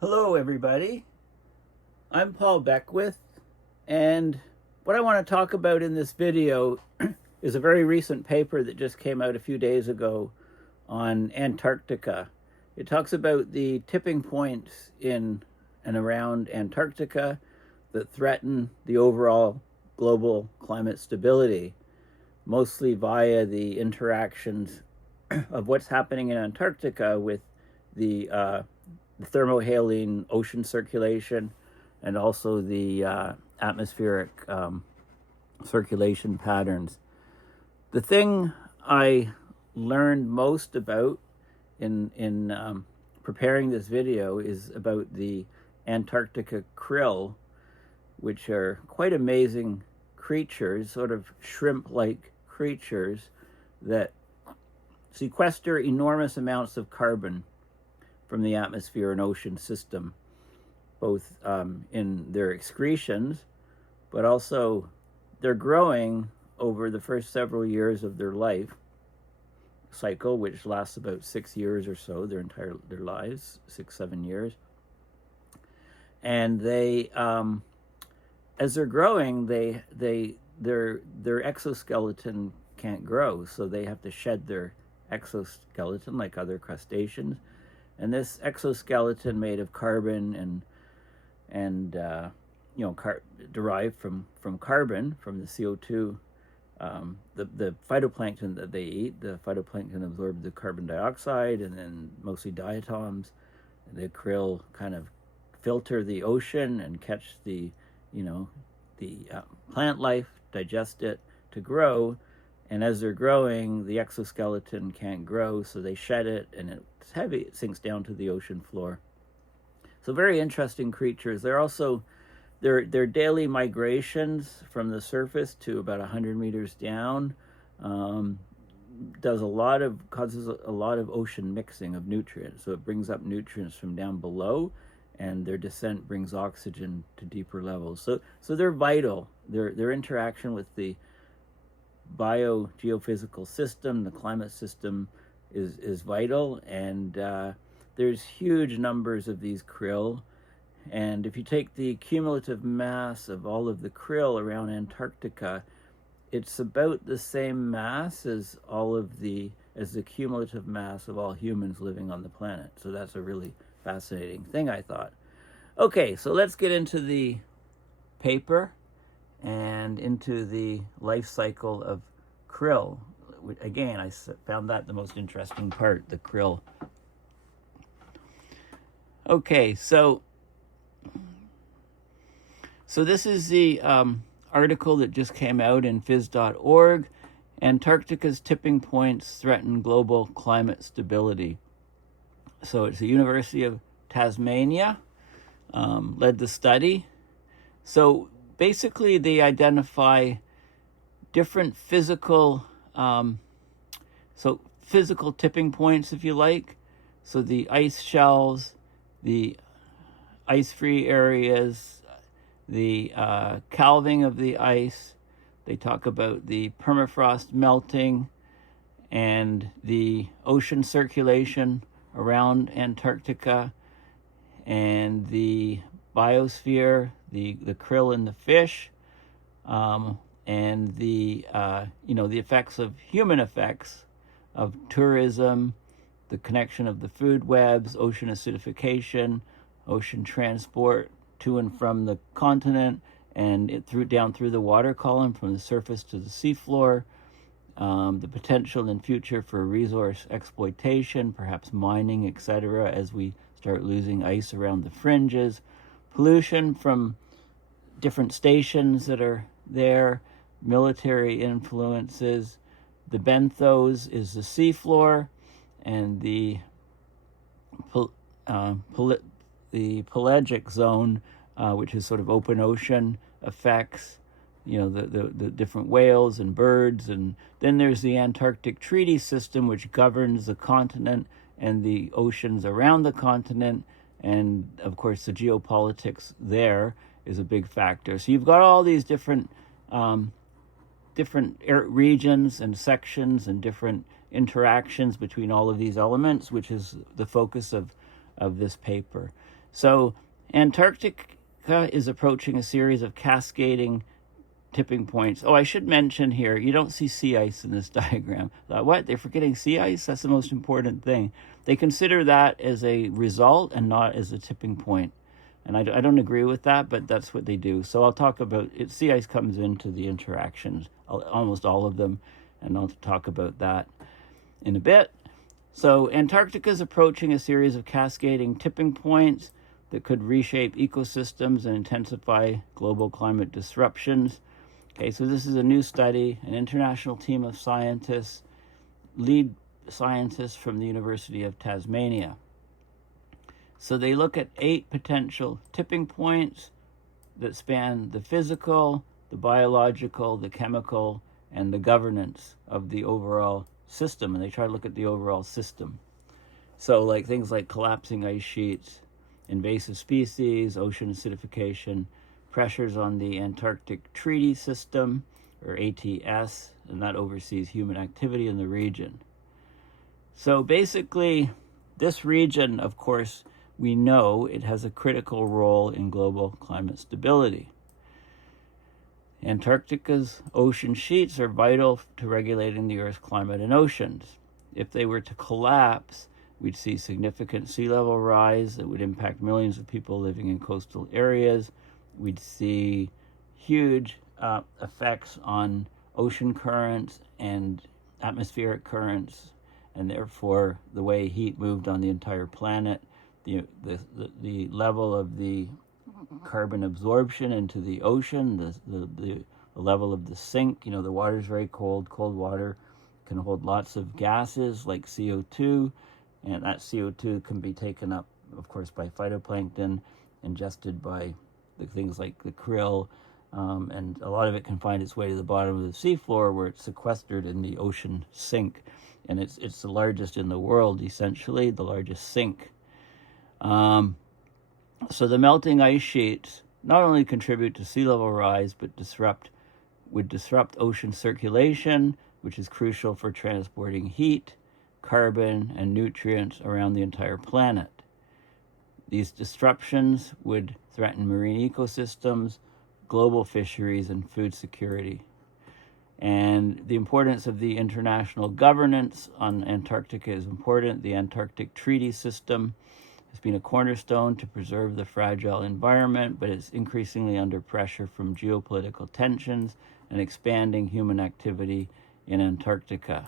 Hello everybody, I'm Paul Beckwith, and what I want to talk about in this video is a very recent paper that just came out a few days ago on Antarctica. It talks about the tipping points in and around Antarctica that threaten the overall global climate stability, mostly via the interactions of what's happening in Antarctica with the thermohaline ocean circulation and also the atmospheric circulation patterns. The thing I learned most about in preparing this video is about the Antarctica krill, which are quite amazing creatures, sort of shrimp-like creatures that sequester enormous amounts of carbon from the atmosphere and ocean system, both in their excretions, but also they're growing over the first several years of their life cycle, which lasts about 6 years or so, their lives, 6-7 years. And they, as they're growing, their exoskeleton can't grow, so they have to shed their exoskeleton like other crustaceans. And this exoskeleton made of carbon and derived from carbon, from the CO2, the phytoplankton that they eat. The phytoplankton absorb the carbon dioxide, and then mostly diatoms. The krill kind of filter the ocean and catch the plant life, digest it to grow. And as they're growing, the exoskeleton can't grow, so they shed it, and it's heavy. It sinks down to the ocean floor. So very interesting creatures. They're also, their daily migrations from the surface to about 100 meters down causes a lot of ocean mixing of nutrients. So it brings up nutrients from down below, and their descent brings oxygen to deeper levels. So they're vital. Their interaction with the biogeophysical system, the climate system, is vital, and there's huge numbers of these krill. And if you take the cumulative mass of all of the krill around Antarctica, it's about the same mass as the cumulative mass of all humans living on the planet. So that's a really fascinating thing, I thought. Okay, so let's get into the paper and into the life cycle of krill. Again, I found that the most interesting part, the krill. Okay, so this is the article that just came out in phys.org. Antarctica's tipping points threaten global climate stability. So it's the University of Tasmania led the study. So basically, they identify different physical tipping points, if you like. So the ice shelves, the ice-free areas, the calving of the ice. They talk about the permafrost melting and the ocean circulation around Antarctica, and the biosphere, the krill and the fish, and the human effects of tourism, the connection of the food webs, ocean acidification, ocean transport to and from the continent, and down through the water column from the surface to the seafloor, the potential and future for resource exploitation, perhaps mining, etc., as we start losing ice around the fringes, pollution from different stations that are there, military influences. The benthos is the seafloor, and the pelagic zone, which is sort of open ocean effects, the different whales and birds. And then there's the Antarctic Treaty System, which governs the continent and the oceans around the continent. And of course, the geopolitics there is a big factor. So you've got all these different regions and sections and different interactions between all of these elements, which is the focus of this paper. So Antarctica is approaching a series of cascading tipping points. Oh, I should mention here, you don't see sea ice in this diagram. What? They're forgetting sea ice? That's the most important thing. They consider that as a result and not as a tipping point. And I don't agree with that, but that's what they do. So I'll talk about it. Sea ice comes into the interactions, almost all of them, and I'll talk about that in a bit. So Antarctica is approaching a series of cascading tipping points that could reshape ecosystems and intensify global climate disruptions. Okay, so this is a new study, an international team of scientists, lead scientists from the University of Tasmania. So they look at 8 potential tipping points that span the physical, the biological, the chemical, and the governance of the overall system. And they try to look at the overall system. So like things like collapsing ice sheets, invasive species, ocean acidification, pressures on the Antarctic Treaty System, or ATS, and that oversees human activity in the region. So basically, this region, of course, we know it has a critical role in global climate stability. Antarctica's ocean sheets are vital to regulating the Earth's climate and oceans. If they were to collapse, we'd see significant sea level rise that would impact millions of people living in coastal areas. We'd see huge effects on ocean currents and atmospheric currents, and therefore the way heat moved on the entire planet. The level of the carbon absorption into the ocean, the level of the sink. You know, the water is very cold. Cold water can hold lots of gases like CO2, and that CO2 can be taken up, of course, by phytoplankton, ingested by the things like the krill, and a lot of it can find its way to the bottom of the seafloor where it's sequestered in the ocean sink. And it's the largest in the world, essentially, the largest sink. So the melting ice sheets not only contribute to sea level rise, but would disrupt ocean circulation, which is crucial for transporting heat, carbon, and nutrients around the entire planet. These disruptions would threaten marine ecosystems, global fisheries, and food security. And the importance of the international governance on Antarctica is important. The Antarctic Treaty System has been a cornerstone to preserve the fragile environment, but it's increasingly under pressure from geopolitical tensions and expanding human activity in Antarctica.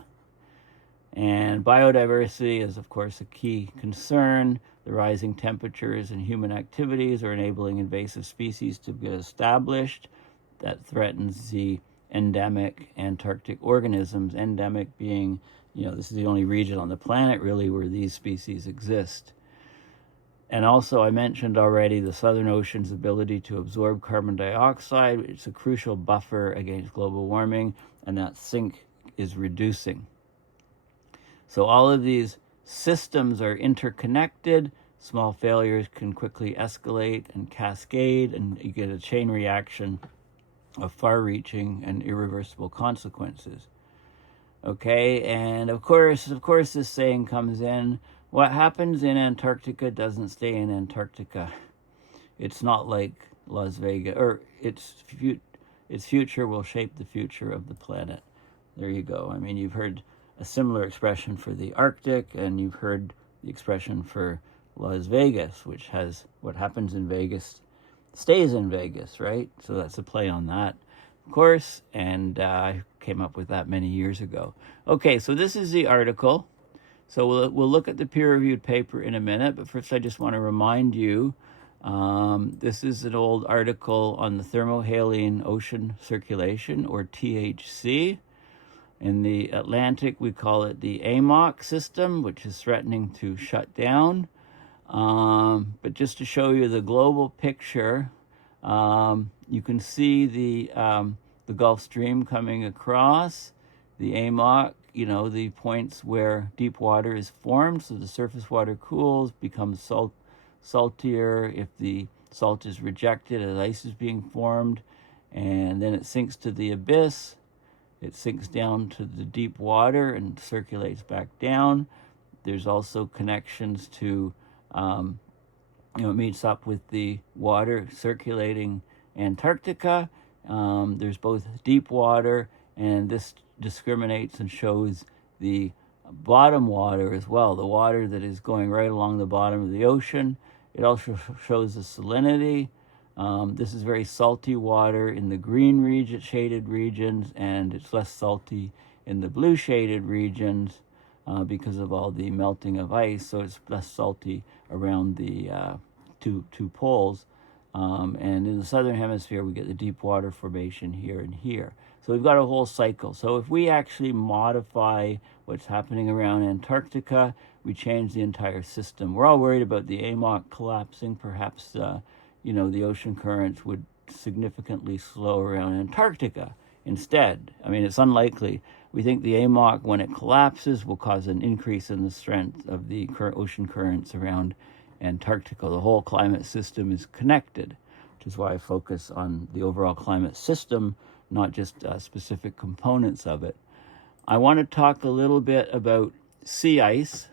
And biodiversity is, of course, a key concern. The rising temperatures and human activities are enabling invasive species to get established. That threatens the endemic Antarctic organisms. Endemic being, this is the only region on the planet, really, where these species exist. And also, I mentioned already the Southern Ocean's ability to absorb carbon dioxide. It's a crucial buffer against global warming, and that sink is reducing. So all of these systems are interconnected. Small failures can quickly escalate and cascade, and you get a chain reaction of far-reaching and irreversible consequences. Okay, and of course, this saying comes in: what happens in Antarctica doesn't stay in Antarctica. It's not like Las Vegas, or its future will shape the future of the planet. There you go. I mean, you've heard a similar expression for the Arctic, and you've heard the expression for Las Vegas, which has what happens in Vegas stays in Vegas, right? So that's a play on that, of course, and I came up with that many years ago. Okay, so this is the article. So we'll look at the peer-reviewed paper in a minute, but first I just want to remind you, this is an old article on the Thermohaline ocean circulation, or THC. In the Atlantic, we call it the AAPP system, which is threatening to shut down. But just to show you the global picture, you can see the Gulf Stream coming across, the AAPP, the points where deep water is formed. So the surface water cools, becomes saltier if the salt is rejected as ice is being formed, and then it sinks to the abyss. It sinks down to the deep water and circulates back down. There's also connections to it meets up with the water circulating Antarctica. There's both deep water, and this discriminates and shows the bottom water as well, the water that is going right along the bottom of the ocean. It also shows the salinity. This is very salty water in the green shaded regions, and it's less salty in the blue shaded regions because of all the melting of ice, so it's less salty around the two poles. And in the southern hemisphere, we get the deep water formation here and here. So we've got a whole cycle. So if we actually modify what's happening around Antarctica, we change the entire system. We're all worried about the AAPP collapsing. Perhaps, the ocean currents would significantly slow around Antarctica instead. I mean, it's unlikely. We think the AAPP, when it collapses, will cause an increase in the strength of the ocean currents around Antarctica. The whole climate system is connected, which is why I focus on the overall climate system, not just specific components of it. I want to talk a little bit about sea ice.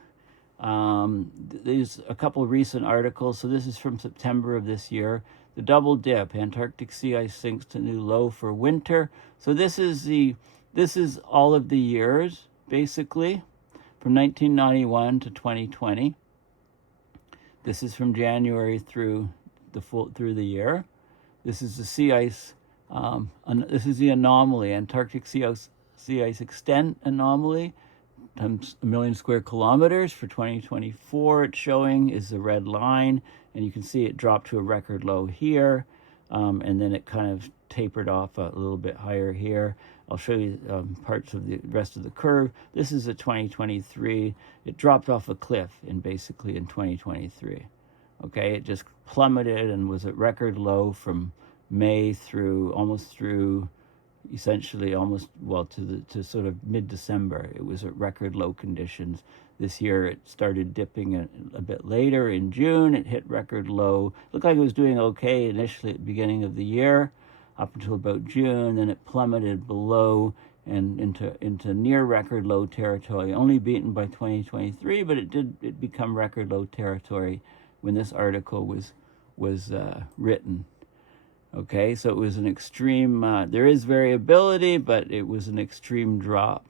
There's a couple of recent articles. So this is from September of this year. The double dip, Antarctic sea ice sinks to new low for winter. So this is all of the years, basically, from 1991 to 2020. This is from January through the year. This is the sea ice. This is the anomaly, Antarctic sea ice extent anomaly, times 1 million square kilometers for 2024. It's showing is the red line, and you can see it dropped to a record low here, and then it kind of tapered off a little bit higher here. I'll show you parts of the rest of the curve. This is a 2023. It dropped off a cliff basically in 2023. Okay, it just plummeted and was at record low from May through essentially to sort of mid-December. It was at record low conditions. This year it started dipping a bit later. In June it hit record low. Looked like it was doing okay initially at the beginning of the year up until about June. Then it plummeted below and into near record low territory, only beaten by 2023, but it did become record low territory when this article was written. Okay, so it was an extreme, there is variability, but it was an extreme drop.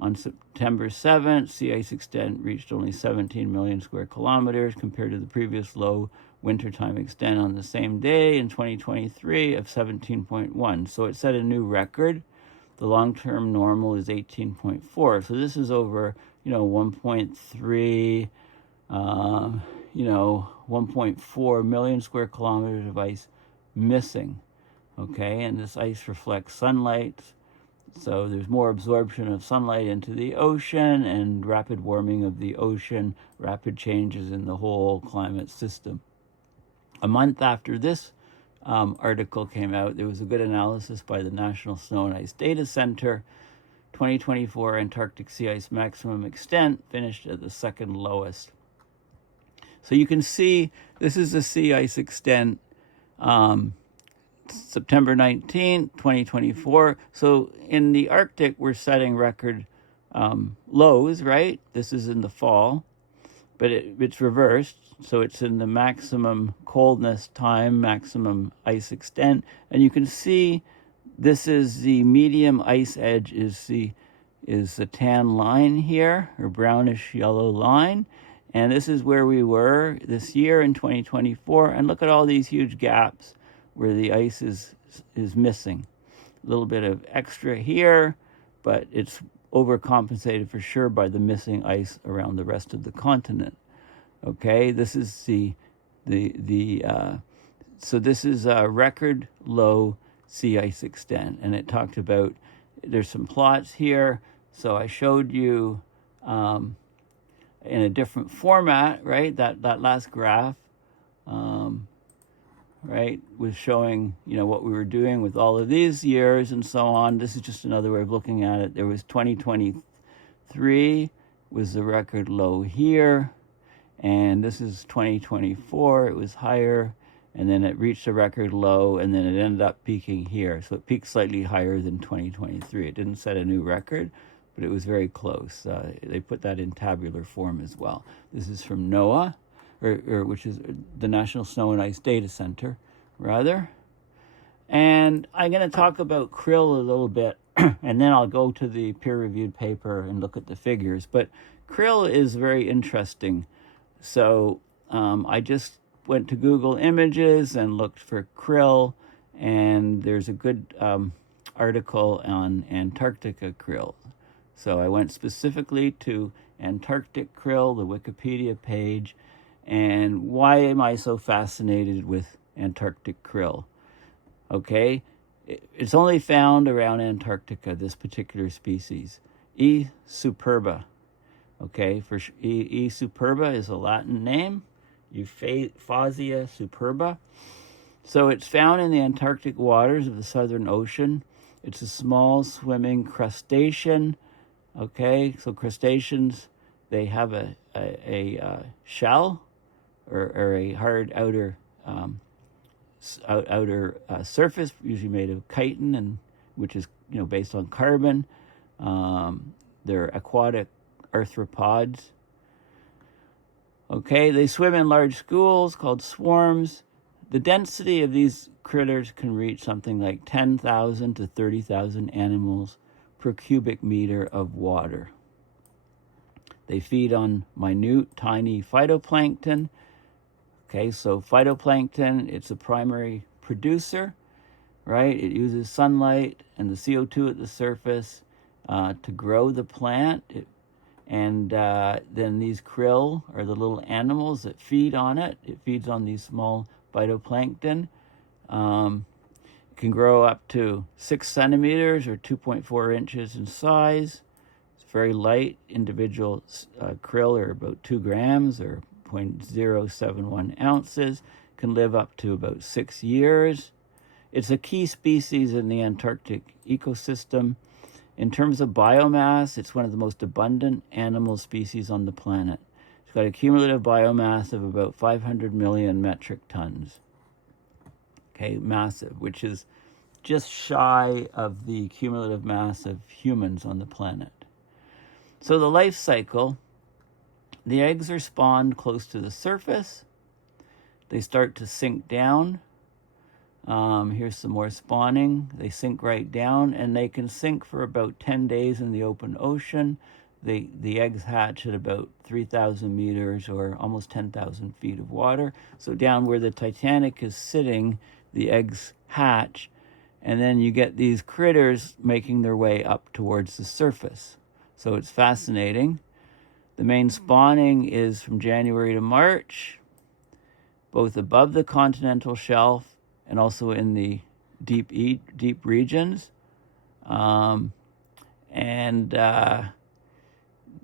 On September 7th, sea ice extent reached only 17 million square kilometers compared to the previous low wintertime extent on the same day in 2023 of 17.1. So it set a new record. The long-term normal is 18.4. So this is over, 1.3, 1.4 million square kilometers of ice missing. Okay, and this ice reflects sunlight, so there's more absorption of sunlight into the ocean and rapid warming of the ocean, rapid changes in the whole climate system. A month after this article came out, there was a good analysis by the National Snow and Ice Data Center. 2024 Antarctic sea ice maximum extent finished at the second lowest. So you can see this is the sea ice extent September 19, 2024. So in the Arctic, we're setting record lows, right? This is in the fall, but it's reversed. So it's in the maximum coldness time, maximum ice extent. And you can see this is the medium ice edge is the tan line here, or brownish yellow line. And this is where we were this year in 2024. And look at all these huge gaps where the ice is missing. A little bit of extra here, but it's overcompensated for sure by the missing ice around the rest of the continent. Okay, this is so this is a record low sea ice extent, and it talked about, there's some plots here. So I showed you in a different format, right? That last graph, right, was showing, what we were doing with all of these years and so on. This is just another way of looking at it. There was 2023 was the record low here, and this is 2024. It was higher, and then it reached a record low, and then it ended up peaking here. So it peaked slightly higher than 2023. It didn't set a new record, but it was very close. They put that in tabular form as well. This is from NOAA. or which is the National Snow and Ice Data Center, rather. And I'm going to talk about krill a little bit, and then I'll go to the peer-reviewed paper and look at the figures. But krill is very interesting. So I just went to Google Images and looked for krill, and there's a good article on Antarctica krill. So I went specifically to Antarctic krill, the Wikipedia page, and why am I so fascinated with Antarctic krill? Okay, it's only found around Antarctica, this particular species, E. superba. Okay, for E. superba is a Latin name, Euphausia superba. So it's found in the Antarctic waters of the Southern Ocean. It's a small swimming crustacean. Okay, so crustaceans, they have a shell or a hard outer surface, usually made of chitin, and which is based on carbon. They're aquatic arthropods. Okay, they swim in large schools called swarms. The density of these critters can reach something like 10,000 to 30,000 animals per cubic meter of water. They feed on minute, tiny phytoplankton. Okay, so phytoplankton, it's a primary producer, right? It uses sunlight and the CO2 at the surface to grow the plant. And then these krill are the little animals that feed on it. It feeds on these small phytoplankton. It can grow up to 6 centimeters or 2.4 inches in size. It's very light. Individual krill are about 2 grams or 0.071 ounces, can live up to about 6 years. It's a key species in the Antarctic ecosystem. In terms of biomass, it's one of the most abundant animal species on the planet. It's got a cumulative biomass of about 500 million metric tons. Okay, massive, which is just shy of the cumulative mass of humans on the planet. So the life cycle, the eggs are spawned close to the surface. They start to sink down. Here's some more spawning. They sink right down, and they can sink for about 10 days in the open ocean. The eggs hatch at about 3,000 meters or almost 10,000 feet of water. So down where the Titanic is sitting, the eggs hatch, and then you get these critters making their way up towards the surface. So it's fascinating. The main spawning is from January to March, both above the continental shelf and also in the deep regions.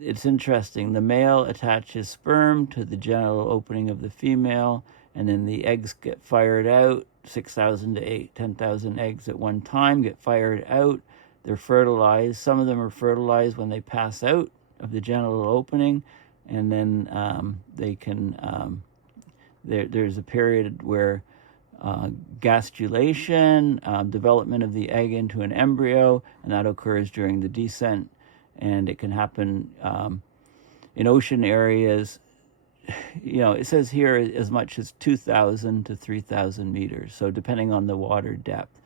It's interesting. The male attaches sperm to the genital opening of the female, and then the eggs get fired out. 6,000 to 10,000 eggs at one time get fired out. They're fertilized. Some of them are fertilized when they pass out of the genital opening, and then they can. There's a period where gastrulation, development of the egg into an embryo, and that occurs during the descent, and it can happen in ocean areas. It says here as much as 2,000 to 3,000 meters, so depending on the water depth.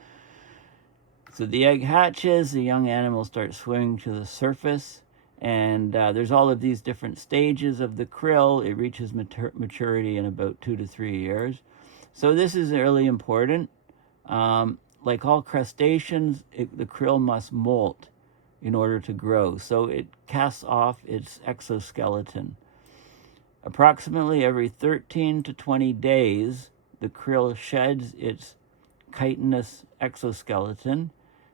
So the egg hatches, the young animals start swimming to the surface, and there's all of these different stages of the krill. It reaches maturity in about 2 to 3 years. So this is really important. Like all crustaceans, the krill must molt in order to grow. So it casts off its exoskeleton. Approximately every 13 to 20 days, the krill sheds its chitinous exoskeleton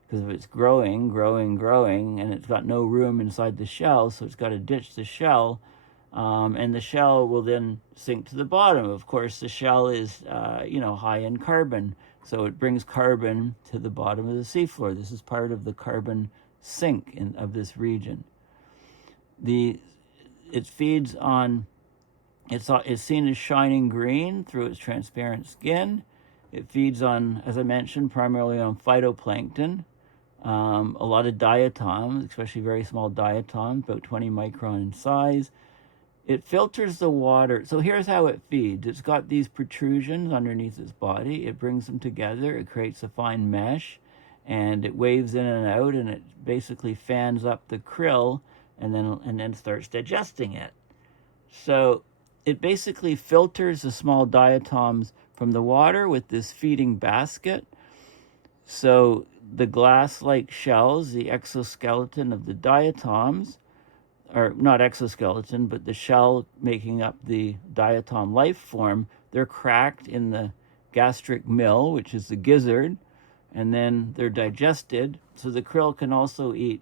because if it's growing, and it's got no room inside the shell, so it's got to ditch the shell, and the shell will then sink to the bottom. Of course, the shell is, high in carbon, so it brings carbon to the bottom of the seafloor. This is part of the carbon sink of this region. It feeds on. It's seen as shining green through its transparent skin. It feeds on, as I mentioned, primarily on phytoplankton, a lot of diatoms, especially very small diatoms, about 20 micron in size. it filters the water. So here's how it feeds. It's got these protrusions underneath its body. It brings them together. It creates a fine mesh, and it waves in and out, and it basically fans up the krill and then starts digesting it. So it basically filters the small diatoms from the water with this feeding basket. So the glass-like shells, the exoskeleton of the diatoms, or not exoskeleton, but the shell making up the diatom life form, they're cracked in the gastric mill, which is the gizzard, and then they're digested. So the krill can also eat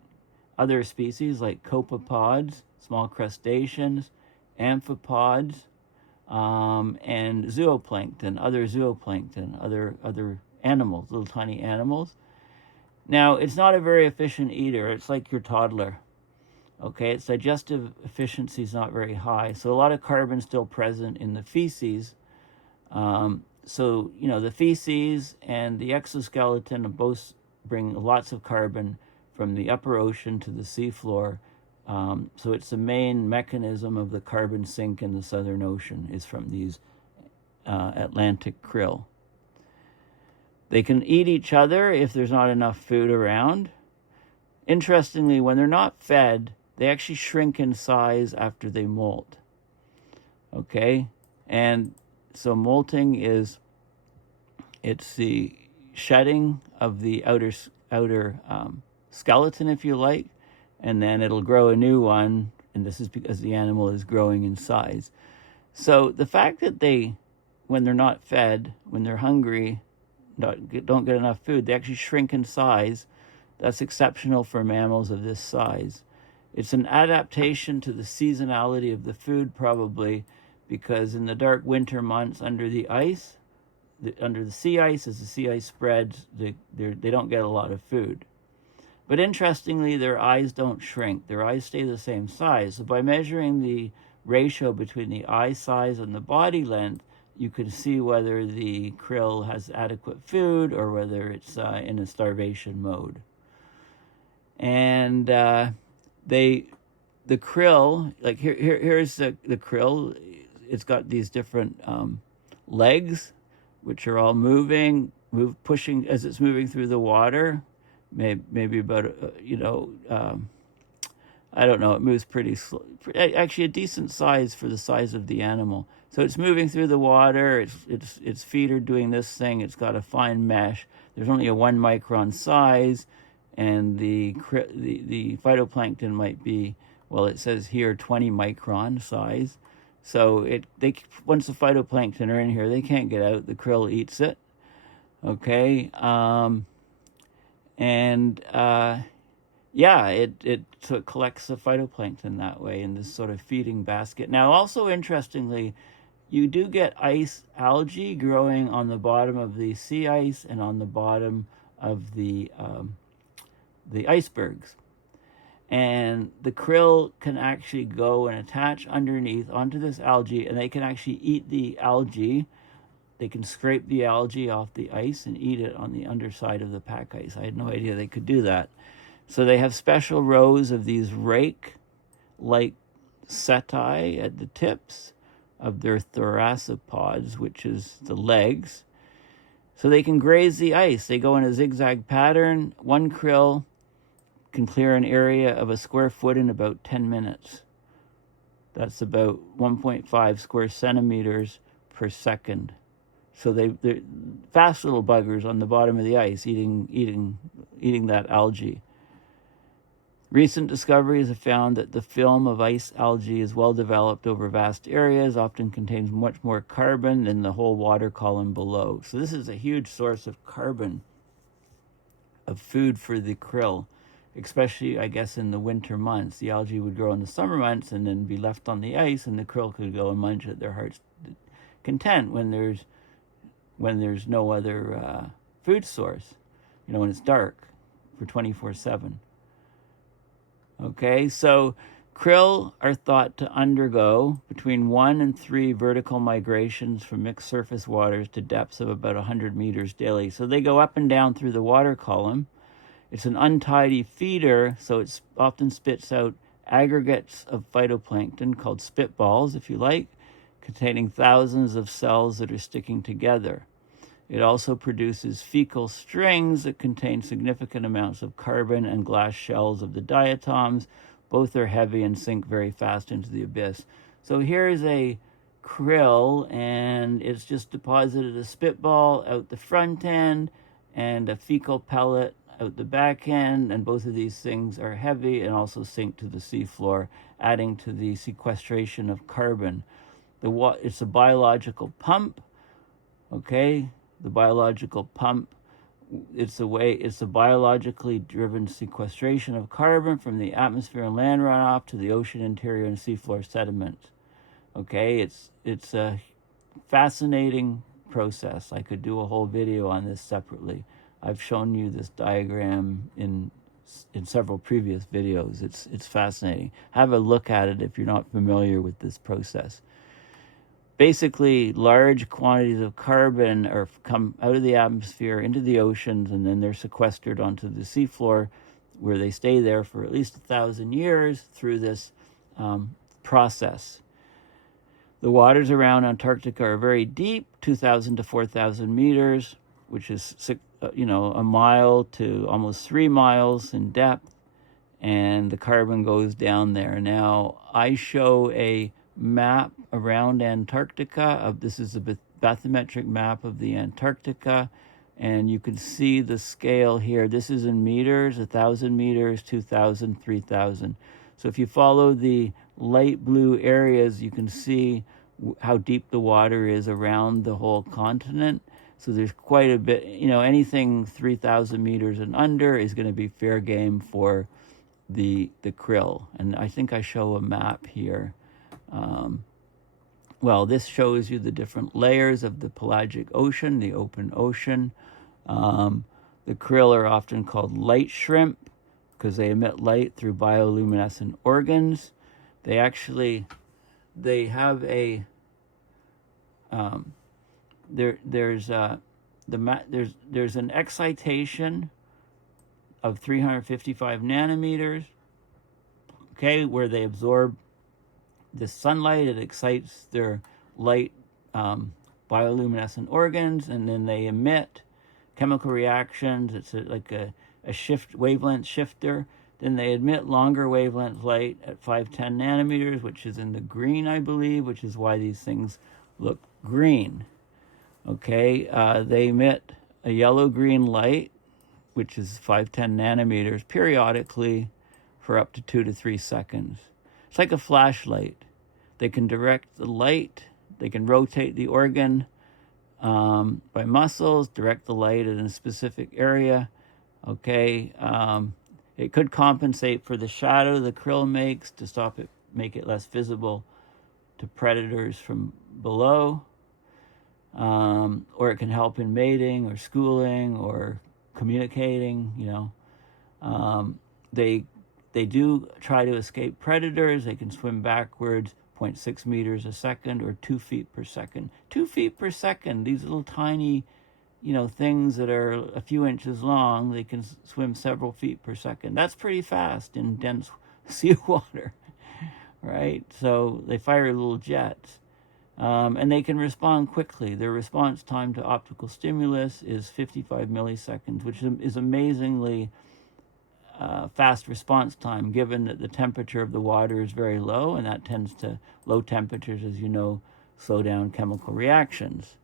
other species like copepods, small crustaceans, amphipods, and zooplankton, other animals, little tiny animals. Now, it's not a very efficient eater. It's like your toddler. Okay, its digestive efficiency is not very high, so a lot of carbon still present in the feces. So, the feces and the exoskeleton both bring lots of carbon from the upper ocean to the seafloor. So it's the main mechanism of the carbon sink in the Southern Ocean is from these Atlantic krill. They can eat each other if there's not enough food around. Interestingly, when they're not fed, they actually shrink in size after they molt. Okay? And so molting it's the shedding of the outer skeleton, if you like, and then it'll grow a new one, and this is because the animal is growing in size. So the fact that when they're not fed, when they're hungry, don't get enough food, they actually shrink in size. That's exceptional for mammals of this size. It's an adaptation to the seasonality of the food, probably, because in the dark winter months under the ice, under the sea ice, as the sea ice spreads, they don't get a lot of food. But interestingly, their eyes don't shrink. Their eyes stay the same size. So by measuring the ratio between the eye size and the body length, you can see whether the krill has adequate food or whether it's in a starvation mode. And the krill, like here's the krill. It's got these different legs, which are all pushing as it's moving through the water. Maybe about I don't know. It moves pretty slow. Actually, a decent size for the size of the animal. So it's moving through the water. Its feet are doing this thing. It's got a fine mesh. There's only a 1 micron size, and the phytoplankton might be, well, it says here 20 micron size. So once the phytoplankton are in here, they can't get out. The krill eats it. Okay. So it collects the phytoplankton that way in this sort of feeding basket. Now, also interestingly, you do get ice algae growing on the bottom of the sea ice and on the bottom of the icebergs. And the krill can actually go and attach underneath onto this algae, and they can actually eat the algae. They can scrape the algae off the ice and eat it on the underside of the pack ice. I had no idea they could do that. So they have special rows of these rake-like setae at the tips of their thoracopods, which is the legs. So they can graze the ice. They go in a zigzag pattern. One krill can clear an area of a square foot in about 10 minutes. That's about 1.5 square centimeters per second. So they're fast little buggers on the bottom of the ice eating that algae. Recent discoveries have found that the film of ice algae is well developed over vast areas, often contains much more carbon than the whole water column below. So this is a huge source of carbon, of food for the krill, especially, I guess, in the winter months. The algae would grow in the summer months and then be left on the ice, and the krill could go and munch at their heart's content when there's no other food source, when it's dark for 24/7. Okay, so krill are thought to undergo between 1 and 3 vertical migrations from mixed surface waters to depths of about 100 meters daily. So they go up and down through the water column. It's an untidy feeder, so it often spits out aggregates of phytoplankton called spitballs, if you like, containing thousands of cells that are sticking together. It also produces fecal strings that contain significant amounts of carbon and glass shells of the diatoms. Both are heavy and sink very fast into the abyss. So here's a krill, and it's just deposited a spitball out the front end and a fecal pellet out the back end, and both of these things are heavy and also sink to the seafloor, adding to the sequestration of carbon. It's a biological pump, okay? The biological pump, it's a biologically driven sequestration of carbon from the atmosphere and land runoff to the ocean interior and seafloor sediments. Okay, it's a fascinating process. I could do a whole video on this separately. I've shown you this diagram in several previous videos. It's fascinating. Have a look at it if you're not familiar with this process. Basically, large quantities of carbon come out of the atmosphere into the oceans, and then they're sequestered onto the seafloor, where they stay there for at least 1,000 years through this process. The waters around Antarctica are very deep, 2,000 to 4,000 meters, which is a mile to almost 3 miles in depth, and the carbon goes down there. Now, I show a map around Antarctica. This is a bathymetric map of the Antarctica, and you can see the scale here. This is in meters, 1,000 meters, 2,000, 3,000. So if you follow the light blue areas, you can see how deep the water is around the whole continent. So there's quite a bit, anything 3,000 meters and under is going to be fair game for the krill. And I think I show a map here. This shows you the different layers of the pelagic ocean, the open ocean. The krill are often called light shrimp because they emit light through bioluminescent organs. They have a there's an excitation of 355 nanometers, okay, where they absorb the sunlight. It excites their light bioluminescent organs, and then they emit chemical reactions. It's like a wavelength shifter. Then they emit longer wavelength light at 510 nanometers, which is in the green, I believe, which is why these things look green. Okay, they emit a yellow-green light, which is 510 nanometers, periodically for up to 2 to 3 seconds. It's like a flashlight. They can direct the light. They can rotate the organ by muscles, direct the light in a specific area. Okay, it could compensate for the shadow the krill makes to make it less visible to predators from below. Or it can help in mating or schooling or communicating, They do try to escape predators. They can swim backwards 0.6 meters a second or 2 feet per second. 2 feet per second, these little tiny, things that are a few inches long, they can swim several feet per second. That's pretty fast in dense seawater, right? So they fire little jets. And they can respond quickly. Their response time to optical stimulus is 55 milliseconds, which is amazingly fast response time, given that the temperature of the water is very low, and that tends to, low temperatures, as you know, slow down chemical reactions.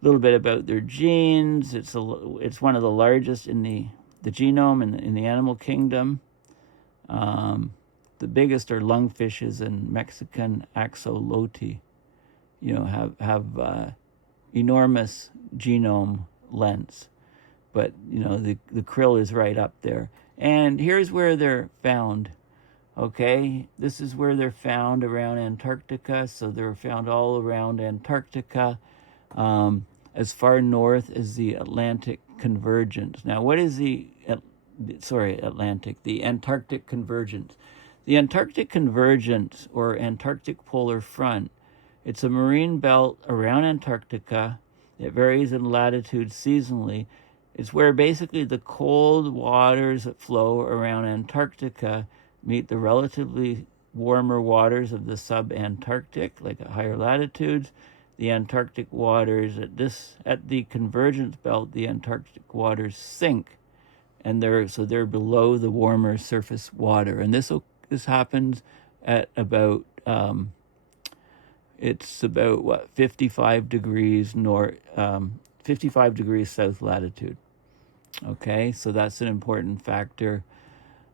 A little bit about their genes. It's one of the largest in the genome in the animal kingdom. The biggest are lungfishes and Mexican axolotl. Have enormous genome lengths, but the krill is right up there. And here's where they're found. Okay, this is where they're found around Antarctica. So they're found all around Antarctica, as far north as the Atlantic convergence. Now, what is the Antarctic convergence? The Antarctic convergence, or Antarctic polar front, it's a marine belt around Antarctica. It varies in latitude seasonally. It's where basically the cold waters that flow around Antarctica meet the relatively warmer waters of the sub-Antarctic, like at higher latitudes. The Antarctic waters at the convergence belt, the Antarctic waters sink, and they're below the warmer surface water. And this happens at about it's about 55 degrees north, 55 degrees south latitude. Okay, so that's an important factor.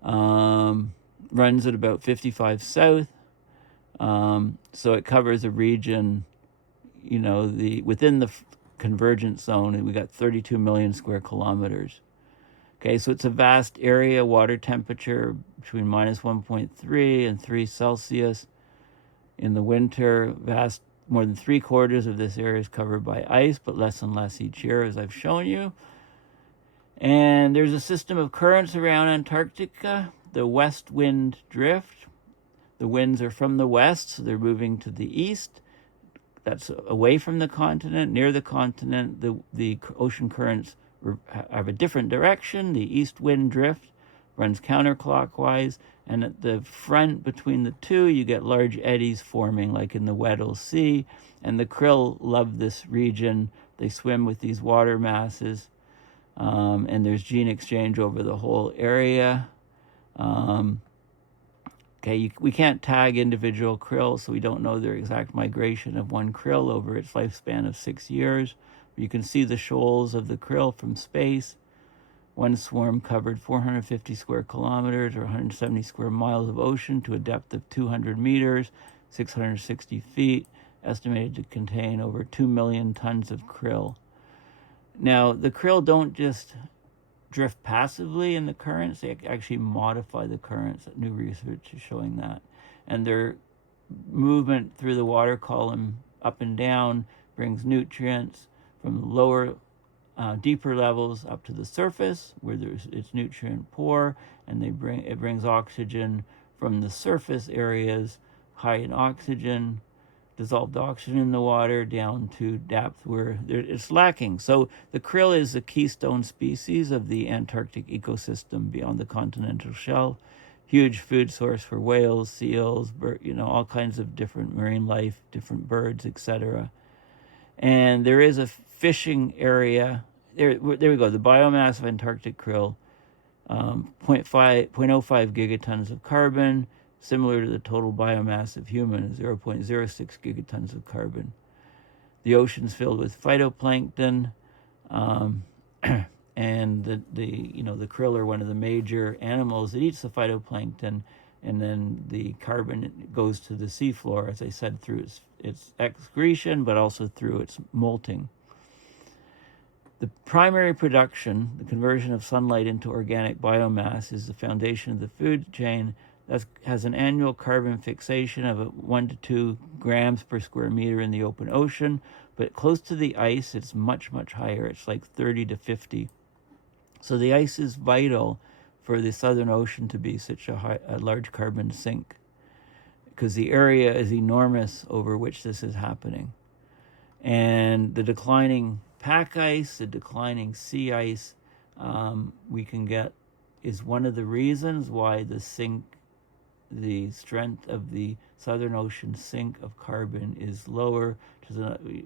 Runs at about 55 south, so it covers a region, within the convergence zone, and we got 32 million square kilometers. Okay, so it's a vast area, water temperature between minus 1.3 and 3 Celsius. In the winter, more than 3/4 of this area is covered by ice, but less and less each year, as I've shown you. And there's a system of currents around Antarctica, the west wind drift. The winds are from the west, so they're moving to the east. That's away from the continent. Near the continent, the ocean currents have a different direction. The east wind drift runs counterclockwise, and at the front between the two, you get large eddies forming, like in the Weddell Sea. And the krill love this region. They swim with these water masses, and there's gene exchange over the whole area. We can't tag individual krill, so we don't know their exact migration of one krill over its lifespan of 6 years. You can see the shoals of the krill from space. One swarm covered 450 square kilometers or 170 square miles of ocean to a depth of 200 meters, 660 feet, estimated to contain over 2 million tons of krill. Now, the krill don't just drift passively in the currents, they actually modify the currents. New research is showing that. And their movement through the water column up and down brings nutrients from lower, deeper levels up to the surface where it's nutrient poor, and it brings oxygen from the surface areas high in oxygen, dissolved oxygen in the water, down to depth where it's lacking. So the krill is the keystone species of the Antarctic ecosystem beyond the continental shelf. Huge food source for whales, seals, all kinds of different marine life, different birds, etc. And there is a fishing area. There we go. The biomass of Antarctic krill, 0.05 gigatons of carbon, similar to the total biomass of human, 0.06 gigatons of carbon. The ocean's filled with phytoplankton, and the krill are one of the major animals that eats the phytoplankton, and then the carbon goes to the seafloor, as I said, through its excretion, but also through its molting. The primary production, the conversion of sunlight into organic biomass, is the foundation of the food chain. That has an annual carbon fixation of 1 to 2 grams per square meter in the open ocean, but close to the ice, it's much, much higher. It's like 30 to 50. So the ice is vital for the Southern Ocean to be such a large carbon sink, because the area is enormous over which this is happening. And the declining pack ice, the declining sea ice we can get is one of the reasons why the strength of the Southern Ocean sink of carbon is lower,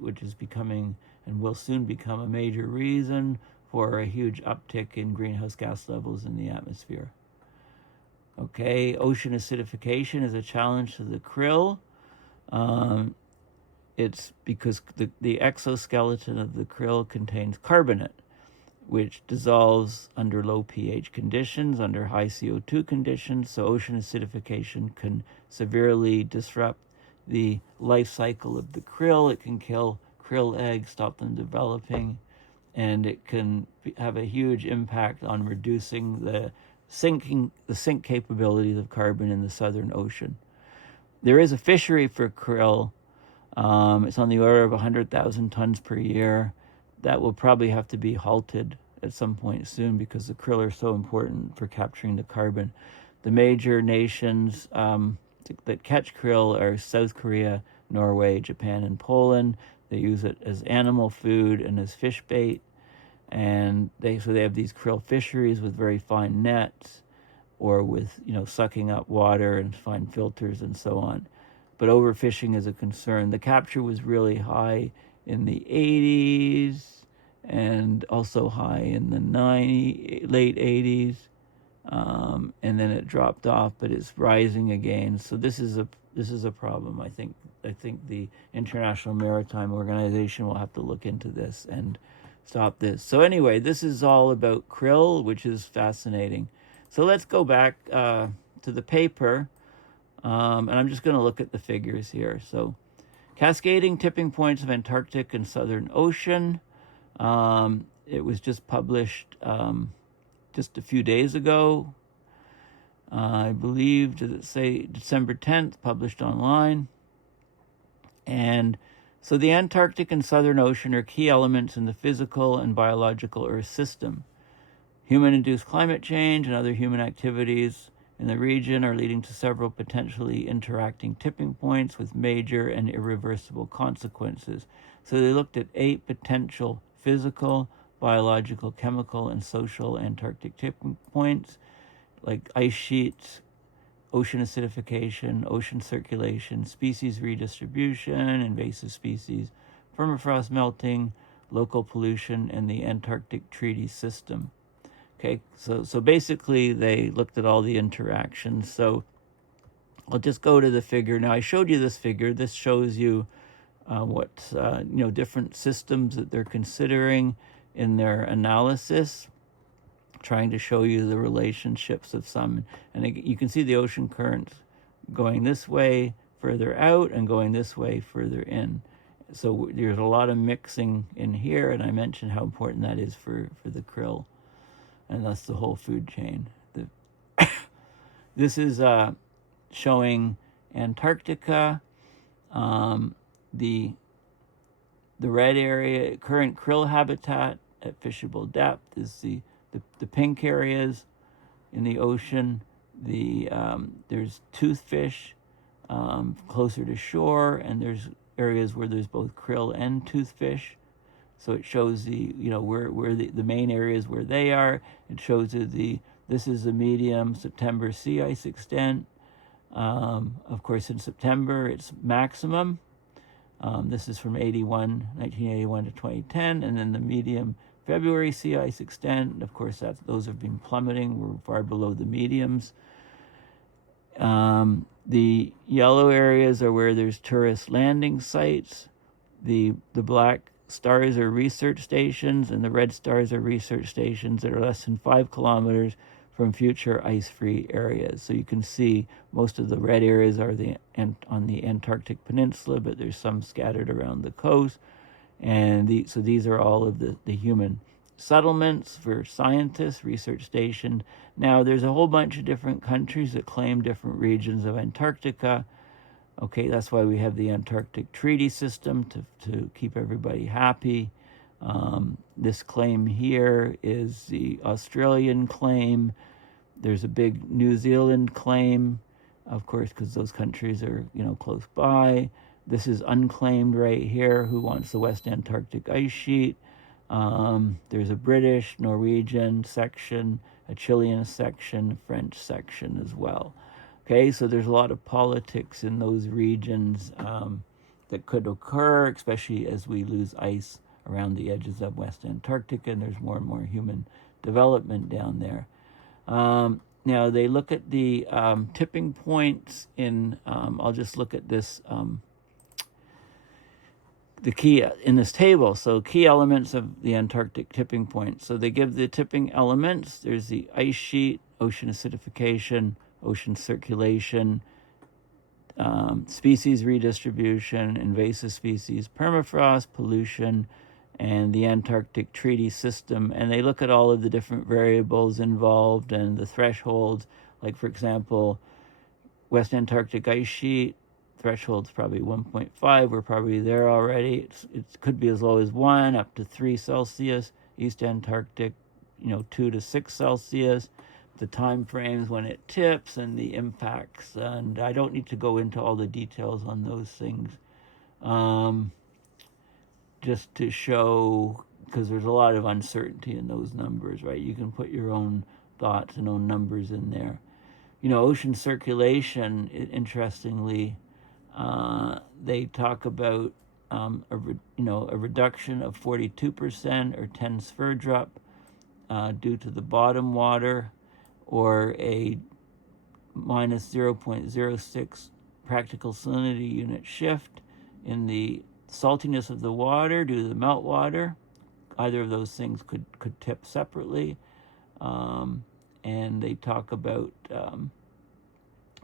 which is becoming and will soon become a major reason for a huge uptick in greenhouse gas levels in the atmosphere. Okay, ocean acidification is a challenge to the krill. It's because the exoskeleton of the krill contains carbonate, which dissolves under low pH conditions, under high CO2 conditions. So ocean acidification can severely disrupt the life cycle of the krill. It can kill krill eggs, stop them developing, and it can have a huge impact on reducing the sink capabilities of carbon in the Southern Ocean. There is a fishery for krill. It's on the order of 100,000 tons per year. That will probably have to be halted at some point soon because the krill are so important for capturing the carbon. The major nations that catch krill are South Korea, Norway, Japan, and Poland. They use it as animal food and as fish bait. And they have these krill fisheries with very fine nets, or with, sucking up water and find filters and so on. But overfishing is a concern. The capture was really high in the 80s and also high in the late 80s. And then it dropped off, but it's rising again. So this is a problem. I think the International Maritime Organization will have to look into this and stop this. So anyway, this is all about krill, which is fascinating. So let's go back to the paper, and I'm just going to look at the figures here. So cascading tipping points of Antarctic and Southern Ocean. It was just published just a few days ago. I believe, does it say December 10th, published online. And so the Antarctic and Southern Ocean are key elements in the physical and biological Earth system. Human-induced climate change and other human activities in the region are leading to several potentially interacting tipping points with major and irreversible consequences. So they looked at 8 potential physical, biological, chemical, and social Antarctic tipping points, like ice sheets, ocean acidification, ocean circulation, species redistribution, invasive species, permafrost melting, local pollution, and the Antarctic treaty system. Okay, so basically they looked at all the interactions. So I'll just go to the figure. Now I showed you this figure. This shows you what different systems that they're considering in their analysis, trying to show you the relationships of some. And you can see the ocean currents going this way further out and going this way further in. So there's a lot of mixing in here, and I mentioned how important that is for the krill, and that's the whole food chain. This is showing Antarctica. The red area, current krill habitat at fishable depth, is the pink areas in the ocean. There's toothfish closer to shore, and there's areas where there's both krill and toothfish. So it shows where the main areas where they are. It shows you this is the medium September sea ice extent. Of course, in September it's maximum. This is from 1981 to 2010, and then the medium February sea ice extent. Of course, those have been plummeting. We're far below the mediums. The yellow areas are where there's tourist landing sites. The black stars are research stations, and the red stars are research stations that are less than 5 kilometers from future ice-free areas. So you can see most of the red areas are on the Antarctic Peninsula, but there's some scattered around the coast. And so these are all of the human settlements for scientists, research stations. Now, there's a whole bunch of different countries that claim different regions of Antarctica. Okay, that's why we have the Antarctic treaty system to keep everybody happy. This claim here is the Australian claim. There's a big New Zealand claim, of course, because those countries are, close by. This is unclaimed right here. Who wants the West Antarctic ice sheet? There's a British, Norwegian section, a Chilean section, a French section as well. Okay, so there's a lot of politics in those regions that could occur, especially as we lose ice around the edges of West Antarctica, and there's more and more human development down there. Now, they look at the tipping points in, I'll just look at this, the key in this table. So key elements of the Antarctic tipping point. So they give the tipping elements. There's the ice sheet, ocean acidification, ocean circulation, species redistribution, invasive species, permafrost, pollution, and the Antarctic treaty system. And they look at all of the different variables involved and the thresholds. Like, for example, West Antarctic ice sheet, threshold's probably 1.5. We're probably there already. It could be as low as 1 up to 3 Celsius. East Antarctic, 2 to 6 Celsius. The time frames when it tips and the impacts. And I don't need to go into all the details on those things. Just to show, because there's a lot of uncertainty in those numbers, right? You can put your own thoughts and own numbers in there. ocean circulation, interestingly, they talk about a reduction of 42% or 10 sverdrup due to the bottom water, or a minus 0.06 practical salinity unit shift in the saltiness of the water due to the meltwater. Either of those things could tip separately. And they talk about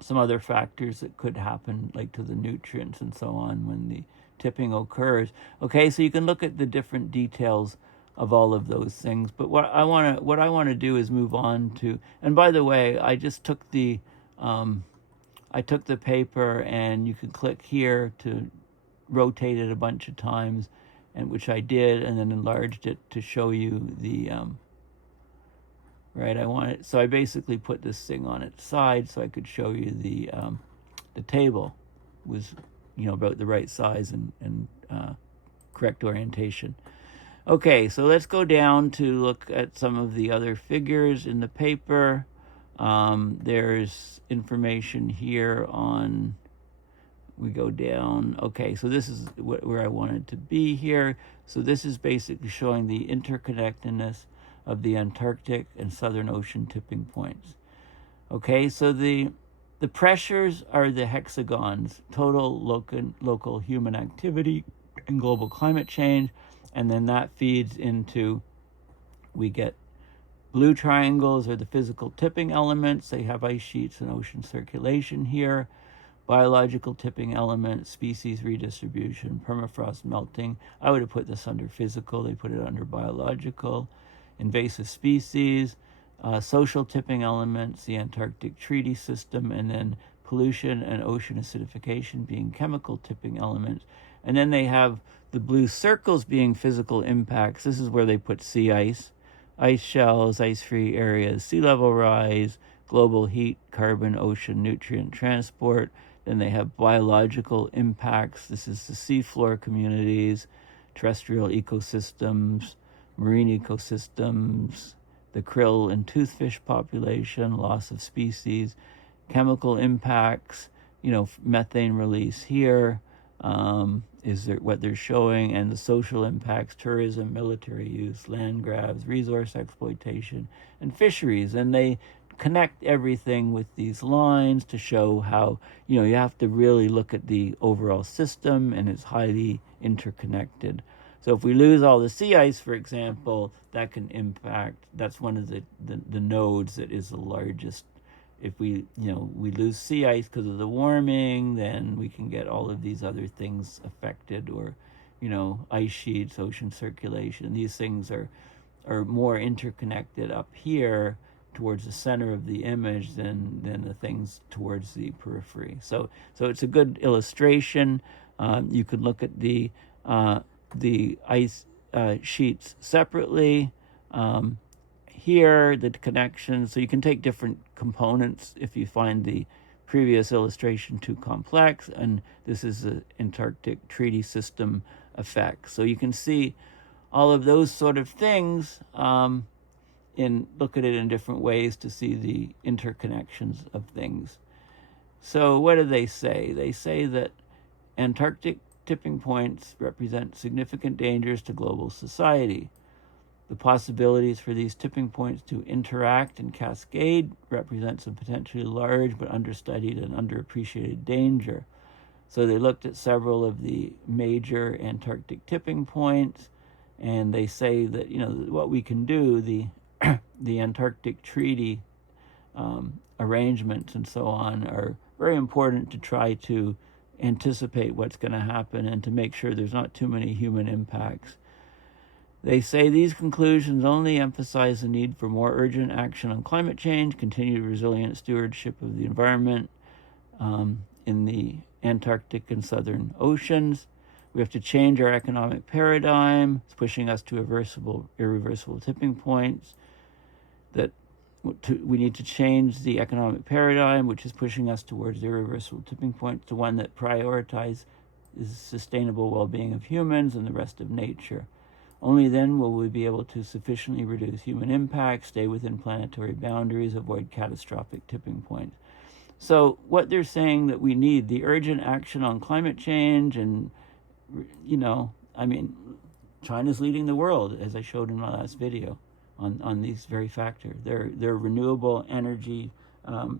some other factors that could happen, like to the nutrients and so on, when the tipping occurs. Okay, so you can look at the different details of all of those things. But what I want to do is move on to. And by the way, I just took the paper, and you can click here to rotate it a bunch of times, and which I did, and then enlarged it to show you the. Right, so I basically put this thing on its side so I could show you the table was, about the right size and correct orientation. Okay, so let's go down to look at some of the other figures in the paper. There's information here on, we go down. Okay, so this is where I wanted to be here. So this is basically showing the interconnectedness of the Antarctic and Southern Ocean tipping points. Okay, so the pressures are the hexagons: total local human activity and global climate change, and then that feeds into, we get blue triangles are the physical tipping elements. They have ice sheets and ocean circulation here. Biological tipping elements, species redistribution, permafrost melting. I would have put this under physical. They put it under biological. Invasive species, social tipping elements, the Antarctic treaty system, and then pollution and ocean acidification being chemical tipping elements. And then they have the blue circles being physical impacts. This is where they put sea ice, ice shells, ice-free areas, sea level rise, global heat, carbon, ocean, nutrient transport. Then they have biological impacts. This is the seafloor communities, terrestrial ecosystems, marine ecosystems, the krill and toothfish population, loss of species, chemical impacts, methane release here is what they're showing, and the social impacts, tourism, military use, land grabs, resource exploitation, and fisheries. And they connect everything with these lines to show how, you have to really look at the overall system, and it's highly interconnected. So if we lose all the sea ice, for example, that can impact, that's one of the nodes that is the largest. If we lose sea ice because of the warming, then we can get all of these other things affected, or, ice sheets, ocean circulation. These things are more interconnected up here towards the center of the image than the things towards the periphery. So it's a good illustration. You could look at the ice sheets separately. Here, the connections. So you can take different components if you find the previous illustration too complex. And this is the Antarctic treaty system effect. So you can see all of those sort of things, look at it in different ways to see the interconnections of things. So what do they say? They say that Antarctic tipping points represent significant dangers to global society. The possibilities for these tipping points to interact and cascade represents a potentially large but understudied and underappreciated danger. So they looked at several of the major Antarctic tipping points, and they say that, what we can do, the Antarctic treaty arrangements and so on are very important to try to anticipate what's going to happen and to make sure there's not too many human impacts. They say these conclusions only emphasize the need for more urgent action on climate change, continued resilient stewardship of the environment in the Antarctic and Southern Oceans. We have to change our economic paradigm. It's pushing us to irreversible tipping points. We need to change the economic paradigm, which is pushing us towards irreversible tipping points, to one that prioritizes the sustainable well-being of humans and the rest of nature. Only then will we be able to sufficiently reduce human impact, stay within planetary boundaries, avoid catastrophic tipping points. So what they're saying that we need, the urgent action on climate change, and, you know, I mean, China's leading the world, as I showed in my last video, on these very factors. Their renewable energy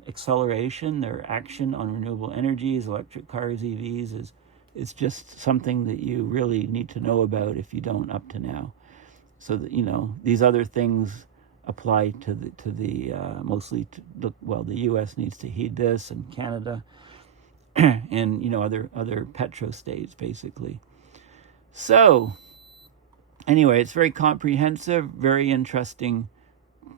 acceleration, their action on renewable energies, electric cars, EVs, is just something that you really need to know about if you don't up to now. So that, you know, these other things apply to the mostly to the U.S. needs to heed this, and Canada, and, you know, other petro states basically. So anyway, it's very comprehensive, very interesting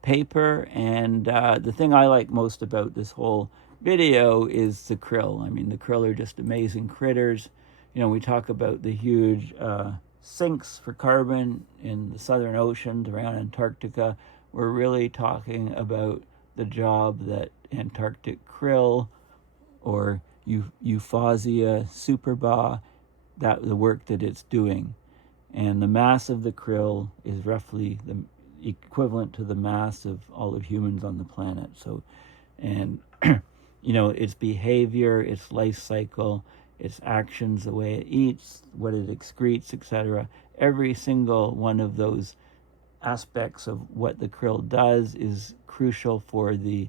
paper, and the thing I like most about this whole video is the krill. I mean, the krill are just amazing critters. You know, we talk about the huge sinks for carbon in the southern oceans around Antarctica. We're really talking about the job that Antarctic krill, or Euphausia superba, that the work that it's doing. And the mass of the krill is roughly the equivalent to the mass of all of humans on the planet. So, and you know, its behavior, its life cycle, its actions, the way it eats, what it excretes, etc. Every single one of those aspects of what the krill does is crucial for the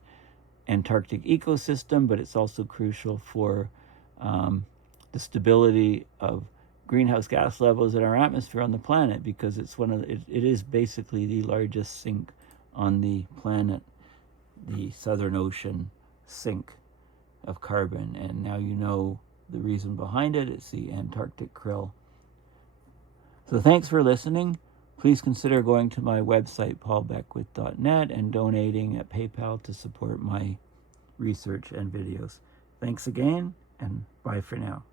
Antarctic ecosystem, but it's also crucial for the stability of greenhouse gas levels in our atmosphere on the planet, because it's it is basically the largest sink on the planet, the Southern Ocean sink of carbon. And now you know the reason behind it. It's the Antarctic krill. So thanks for listening. Please consider going to my website, paulbeckwith.net, and donating at PayPal to support my research and videos. Thanks again, and bye for now.